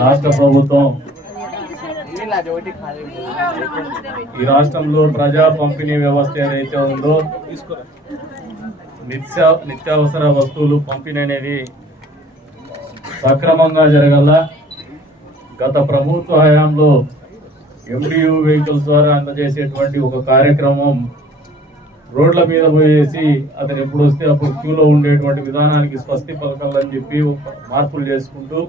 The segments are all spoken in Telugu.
రాష్ట్ర ప్రభుత్వం ఈ రాష్ట్రంలో ప్రజా పంపిణీ వ్యవస్థ ఏదైతే ఉందో నిత్యావసర వస్తువులు పంపిణీ అనేది సక్రమంగా జరగల. గత ప్రభుత్వ హయాంలో MDU వెహికల్స్ ద్వారా అందజేసేటువంటి ఒక కార్యక్రమం రోడ్ల మీద పోయేసి అతను ఎప్పుడు వస్తే అప్పుడు క్యూలో ఉండేటువంటి విధానానికి స్వస్తి పలకాలని చెప్పి మార్పులు చేసుకుంటూ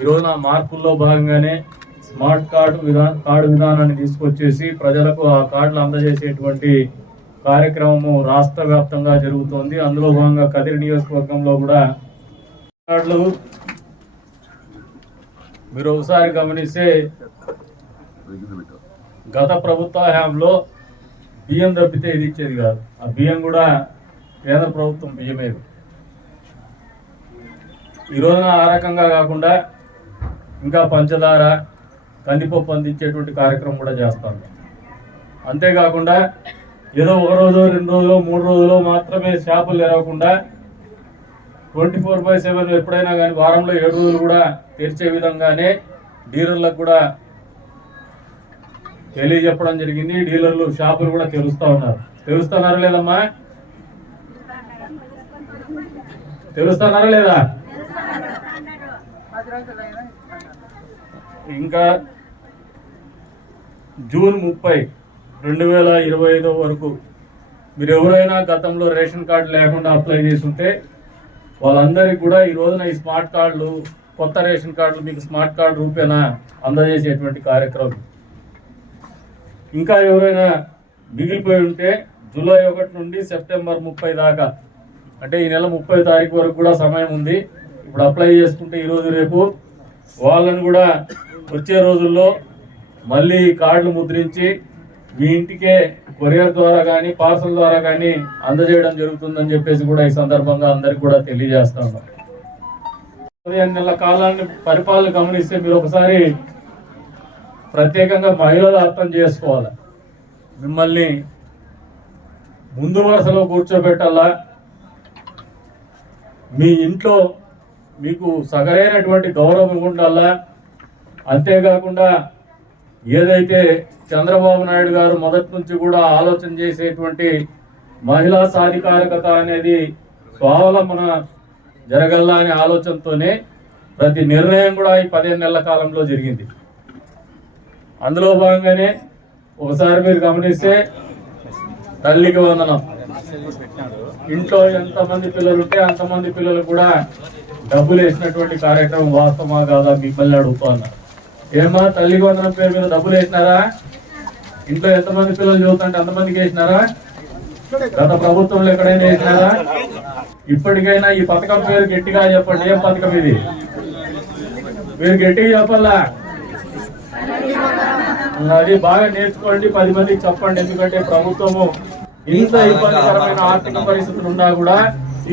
ఈరోజు ఆ మార్పుల్లో భాగంగానే స్మార్ట్ కార్డు విధానాన్ని తీసుకొచ్చేసి ప్రజలకు ఆ కార్డులు అందజేసేటువంటి కార్యక్రమము రాష్ట్ర వ్యాప్తంగా జరుగుతోంది. అందులో భాగంగా కదిరి నియోజకవర్గంలో కూడా కార్డులు మీరు ఒకసారి గమనిస్తే గత ప్రభుత్వ హయాంలో బియ్యం తప్పితే ఇది ఇచ్చేది కాదు. ఆ బియ్యం కూడా కేంద్ర ప్రభుత్వం బియ్యమేది. ఈ రోజున ఆ రకంగా కాకుండా ఇంకా పంచదార కందిపప్పు అందించేటువంటి కార్యక్రమం కూడా చేస్తాను. అంతేకాకుండా ఏదో ఒక రోజు 2 రోజులు 3 రోజులు మాత్రమే షాపులు తెరవకుండా 24/7 ఎప్పుడైనా కానీ వారంలో 7 రోజులు కూడా తెరిచే విధంగానే డీలర్లకు కూడా తెలియజెప్పడం జరిగింది. డీలర్లు షాపులు కూడా తెరుస్తున్నారా లేదమ్మా? తెరుస్తున్నారా లేదా? ఇంకా జూన్ 30, 2025 వరకు మీరు ఎవరైనా గతంలో రేషన్ కార్డు లేకుండా అప్లై చేసుంటే వాళ్ళందరికీ కూడా ఈ రోజున ఈ స్మార్ట్ కార్డులు, కొత్త రేషన్ కార్డులు మీకు స్మార్ట్ కార్డు రూపేణా అందజేసేటువంటి కార్యక్రమం. ఇంకా ఎవరైనా మిగిలిపోయి ఉంటే జూలై 1 నుండి సెప్టెంబర్ 30 దాకా, అంటే ఈ నెల 30 తారీఖు వరకు కూడా సమయం ఉంది. ఇప్పుడు అప్లై చేసుకుంటే ఈరోజు రేపు వాళ్ళని కూడా వచ్చే రోజుల్లో మళ్ళీ కార్డులు ముద్రించి మీ ఇంటికే కొరియర్ ద్వారా కానీ పార్సల్ ద్వారా కానీ అందజేయడం జరుగుతుందని చెప్పేసి కూడా ఈ సందర్భంగా అందరికి కూడా తెలియజేస్తా ఉన్నాం. 15 నెలల కాలాన్ని పరిపాలన గమనిస్తే మీరు ఒకసారి ప్రత్యేకంగా మహిళలు అర్థం చేసుకోవాలి. మిమ్మల్ని ముందు వరుసలో కూర్చోబెట్టాలా, మీ ఇంట్లో మీకు సగరైనటువంటి గౌరవం ఉండాలా. అంతేకాకుండా ఏదైతే చంద్రబాబు నాయుడు గారు మొదటి నుంచి కూడా ఆలోచన చేసేటువంటి మహిళా సాధికారికత అనేది స్వావలంబన జరగల్లా అనే ఆలోచనతోనే ప్రతి నిర్ణయం కూడా ఈ 15 నెలల కాలంలో జరిగింది. అందులో భాగంగానే ఒకసారి మీరు గమనిస్తే తల్లికి వందనం, ఇంట్లో ఎంతమంది పిల్లలు ఉంటే అంతమంది పిల్లలు కూడా డబ్బులు వేసినటువంటి కార్యక్రమం వాస్తవమా కాదా మిమ్మల్ని అడుగుతున్నా. ఏమా తల్లికి వందనం పేరు మీద డబ్బులు వేసినారా? ఇంట్లో ఎంతమంది పిల్లలు చదువుతుంటే అంతమందికి వేసినారా? గత ప్రభుత్వంలో ఎక్కడైనా వేసినారా? ఇప్పటికైనా ఈ పథకం పేరు గట్టిగా చెప్పండి. ఏం పథకం ఇది? మీరు గట్టిగా చెప్పాలా? అది బాగా నేర్చుకోండి, 10 మందికి చెప్పండి. ఎందుకంటే ప్రభుత్వము ఇంత ఇబ్బందికరమైన ఆర్థిక పరిస్థితులు ఉన్నా కూడా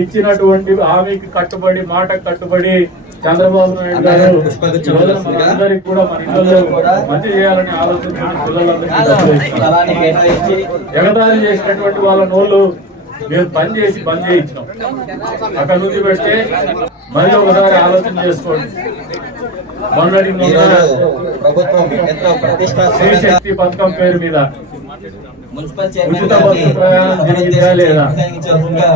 ఇచ్చినటువంటి హామీకి కట్టుబడి, మాటకు కట్టుబడి చంద్రబాబు నాయుడు గారు అందరికి కూడా మన ఇళ్లలో మంచి చేయాలని ఆలోచన పిల్లలందరికీ ఎగతాళి చేసినటువంటి వాళ్ళ నోళ్ళు మేము బంద్ చేయించినాం. అక్కడ నుంచి పెడితే మళ్ళీ ఒకసారి ఆలోచన చేసుకోండి. మొన్నటి శక్తి పథకం పేరు మీద ఉచిత బస్సు ప్రయాణం జరిగిందా లేదా?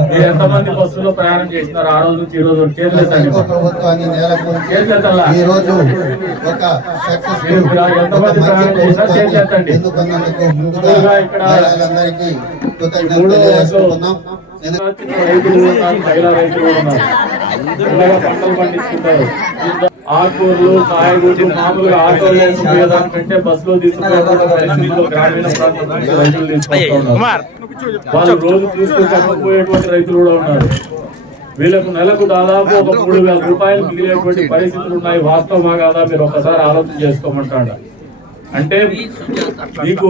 మీరు ఎంతమంది బస్సులో ప్రయాణం చేసినారు ఆ రోజు నుంచి ఈ రోజు? ఎంతమంది ప్రయాణం చేసినా చేసేదండి. ఇక్కడ 3వ వయసులో రైతులు ఉన్నారు, మహిళా రైతులు కూడా ఉన్నారు. పంటలు పండించుకుంటారు. ఆకుకూరలు, కాయగూరలు మామూలుగా ఆటోలు వేసుకునేదానికంటే బస్సులో తీసుకునే పరిస్థితుల్లో గ్రామీణ ప్రాంతం రైతులు తీసుకుంటూ ఉన్నారు. వాళ్ళు రోజు తీసుకుపోయేటువంటి రైతులు కూడా ఉన్నారు. వీళ్ళకు నెలకు దాదాపు ఒక 3,000 రూపాయలు మిగిలేటువంటి పరిస్థితులు ఉన్నాయి. వాస్తవమా కాదా మీరు ఒకసారి ఆలోచన చేసుకోమంటాడు. అంటే మీకు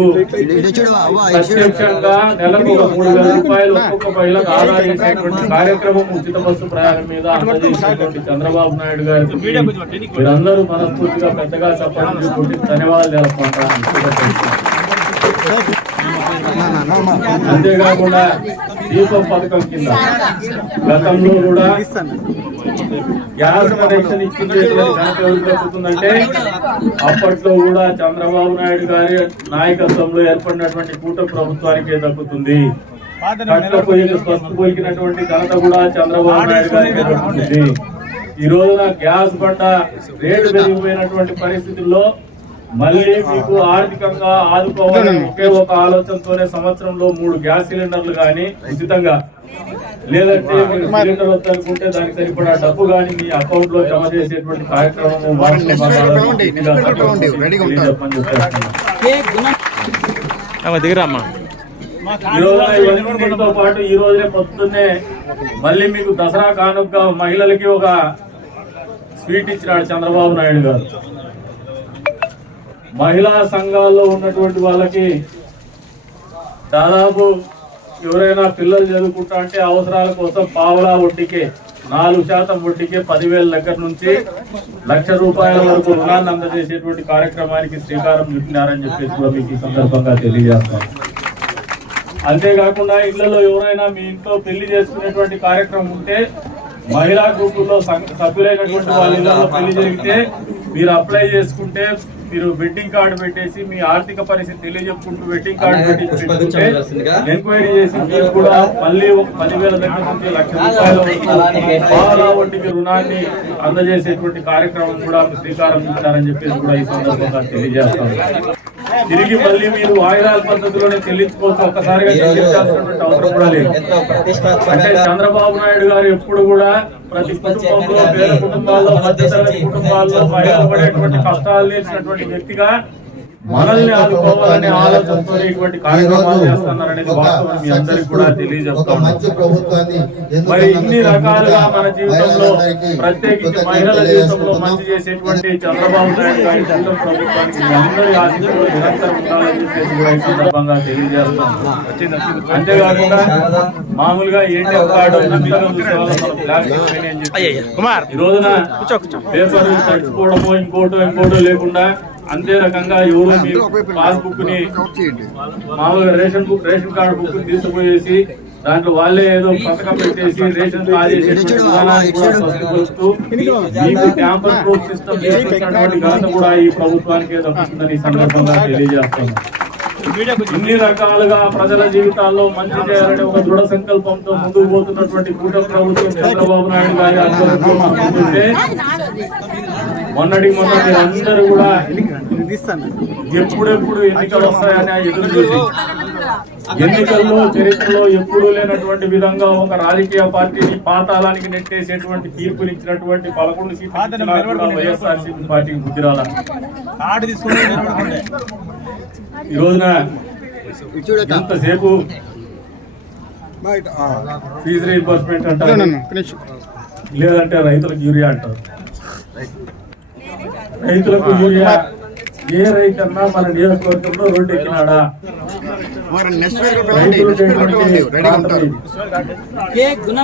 ప్రత్యక్షంగా నెలకు 3,000 రూపాయలు ఒక్కొక్క మహిళకు ఆదా చేసేటువంటి కార్యక్రమం ఉచిత బస్సు ప్రయాణం మీద అందజేసినటువంటి చంద్రబాబు నాయుడు గారికి మీరందరూ మనస్ఫూర్తిగా పెద్దగా చెప్పడానికి ధన్యవాదాలు తెలుపుకుంటారు. అంతేకాకుండా దీపం పథకం కింద గతంలో కూడా గ్యాస్ కనెక్షన్ ఇచ్చేటువంటి ఘనత ఎవరికి దక్కుతుందంటే అప్పట్లో కూడా చంద్రబాబు నాయుడు గారి నాయకత్వంలో ఏర్పడినటువంటి కూటమి ప్రభుత్వానికే దక్కుతుంది. పోయినటువంటి ఘనత కూడా చంద్రబాబు నాయుడు గారికి దక్కుతుంది. ఈ రోజున గ్యాస్ బండ రేటు పెరిగిపోయినటువంటి పరిస్థితుల్లో మళ్ళీ మీకు ఆర్థికంగా ఆదుకోవాలని ఒకే ఒక ఆలోచనతోనే సంవత్సరంలో 3 గ్యాస్ సిలిండర్లు గాని ఉచితంగా, లేదంటే సిలిండర్ వద్దనుకుంటే దానికి సరిపడా డబ్బు గాని మీ అకౌంట్ లో జమ చేసేటువంటి కార్యక్రమం తో పాటు ఈ రోజునే పొద్దున్నే మళ్ళీ మీకు దసరా కానుక మహిళలకి ఒక స్వీట్ ఇచ్చినాడు చంద్రబాబు నాయుడు గారు. మహిళా సంఘాల్లో ఉన్నటువంటి వాళ్ళకి దాదాపు ఎవరైనా పిల్లలు చదువుకుంటా అంటే అవసరాల కోసం పావలా వడ్డీకే 4% వడ్డీకే 10,000 దగ్గర నుంచి ₹1,00,000 వరకు రుణాన్ని అందజేసేటువంటి కార్యక్రమానికి శ్రీకారం చుట్టినారని చెప్పేసి కూడా మీకు ఈ సందర్భంగా తెలియజేస్తాం. అంతేకాకుండా ఇళ్లలో ఎవరైనా మీ ఇంట్లో పెళ్లి చేసుకునేటువంటి కార్యక్రమం ఉంటే మహిళా గ్రూపుల్లో సభ్యులైనటువంటి వాళ్ళ ఇళ్లలో పెళ్లి జరిగితే మీరు అప్లై చేసుకుంటే మీరు వెడ్డింగ్ కార్డు పెట్టేసి మీ ఆర్థిక పరిస్థితి తెలియజెప్పుకుంటూ వెడ్డింగ్ కార్డు పెట్టుకుంటే ఎంక్వైరీ చేసి మీరు కూడా మళ్ళీ ఒక 10,000 దగ్గర నుంచి ₹1,00,000 పావలా వడ్డీకి రుణాన్ని అందజేసేటువంటి కార్యక్రమం కూడా శ్రీకారం చుట్టారని చెప్పేసి కూడా ఈ సందర్భంగా తెలియజేస్తాం. తిరిగి మళ్ళీ మీరు వాయిదాల పద్ధతిలోనే చెల్లించుకోవచ్చు, ఒక్కసారిగా చెల్లించాల్సినటువంటి అవసరం కూడా లేదు. అంటే చంద్రబాబు నాయుడు గారు ఎప్పుడు కూడా ప్రతి కుటుంబంలో, పేద కుటుంబాల్లో, మధ్యతరగతి కుటుంబాల్లో మహిళలు పడేటువంటి కష్టాలు తెలిసినటువంటి వ్యక్తిగా మనల్ని ఆదుకోవాలనే ఆలోచనతో ఇటువంటి కార్యక్రమాలు చేస్తున్నారనేది వాస్తవం మీ అందరికీ కూడా తెలియజేస్తాం. మరి ఇన్ని రకాలుగా మన జీవితంలో, ప్రత్యేకించి మహిళల జీవితంలో మంచి చేసేటువంటి చంద్రబాబు నాయుడు గారి ప్రభుత్వానికి అందరి ఆశీస్సులు నిరంతరం ఉండాలని చెప్పేసి కూడా ఈ సందర్భంగా తెలియజేస్తాం. అంతేకాకుండా మామూలుగా ఏటీఎం కార్డు ఈ రోజున పేపర్ తడిచిపోవడమో ఇంకోటో లేకుండా అంతే రకంగా ఎవరు మీ పాస్బుక్ ని మామూలుగా రేషన్ కార్డు బుక్ తీసుకుపోయేసి దాంట్లో వాళ్ళే ఏదో పథకం పెట్టేసి రేషన్ క్యాంపస్ ప్రూఫ్ సిస్టమ్ చేస్తున్నటువంటి ఘనత కూడా ఈ ప్రభుత్వానికి దక్కుతుందని ఈ సందర్భంగా తెలియజేస్తాను. ఇన్ని రకాలుగా ప్రజల జీవితాల్లో మంచి చేయాలనే ఒక దృఢ సంకల్పంతో ముందుకు పోతున్నటువంటి కూటమి ప్రభుత్వం చంద్రబాబు నాయుడు గారి ఆధ్వర్యంలో ముందుంటే మొన్నటి అందరూ కూడా ఎప్పుడెప్పుడు ఎన్నికలు వస్తాయని ఎదురు చూసి ఎన్నికల్లో చరిత్రలో ఎప్పుడూ లేనటువంటి విధంగా ఒక రాజకీయ పార్టీని పాతాళానికి నెట్టేసేటువంటి తీర్పునిచ్చినటువంటి 11 సీట్లు వైఎస్ఆర్సీపీ పార్టీకి బుద్ధిరాల. ఈ రోజున ఎంతసేపు ఫీజు రీయింబర్స్మెంట్ అంటారు, లేదంటే రైతులకు యూరియా అంటారు. రైతులకు యూరియా ఏ రైతన్నా మన నియోజకవర్గంలో రోడ్డు ఎక్కినాడా? రైతులు